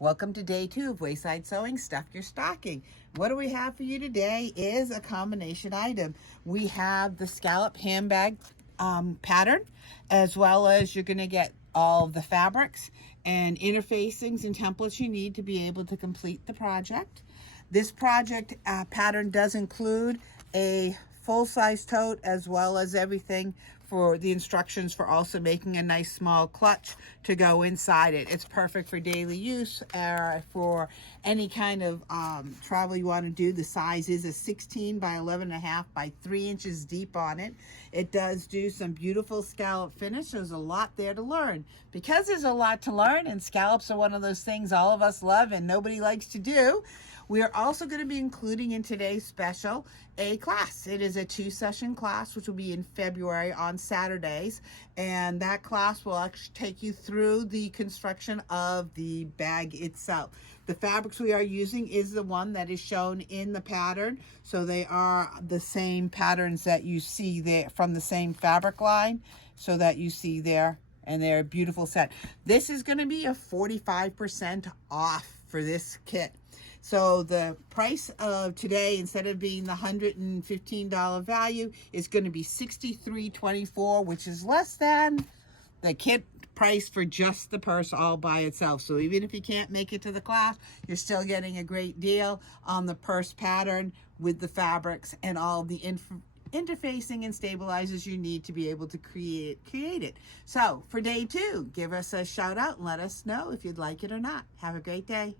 Welcome to day 2 of Wayside Sewing Stuff Your Stocking. What do we have for you today is a combination item. We have the scallop handbag pattern, as well as you're going to get all of the fabrics and interfacings and templates you need to be able to complete the project. This project pattern does include a full-size tote, as well as everything for the instructions for also making a nice small clutch to go inside it. It's perfect for daily use or for any kind of travel you want to do. The size is a 16 by 11.5 by 3 inches deep on it. It does do some beautiful scallop finish. There's a lot there to learn. Because there's a lot to learn, and scallops are one of those things all of us love and nobody likes to do, we are also going to be including in today's special a class. It is a 2-session class, which will be in February on Saturdays. And that class will actually take you through the construction of the bag itself. The fabrics we are using is the one that is shown in the pattern. So they are the same patterns that you see there from the same fabric line. So that you see there. And they're a beautiful set. This is going to be a 45% off for this kit. So the price of today, instead of being the $115 value, is going to be $63.24, which is less than the kit price for just the purse all by itself. So even if you can't make it to the class, you're still getting a great deal on the purse pattern with the fabrics and all the interfacing and stabilizers you need to be able to create it. So for day 2, give us a shout out and let us know if you'd like it or not. Have a great day.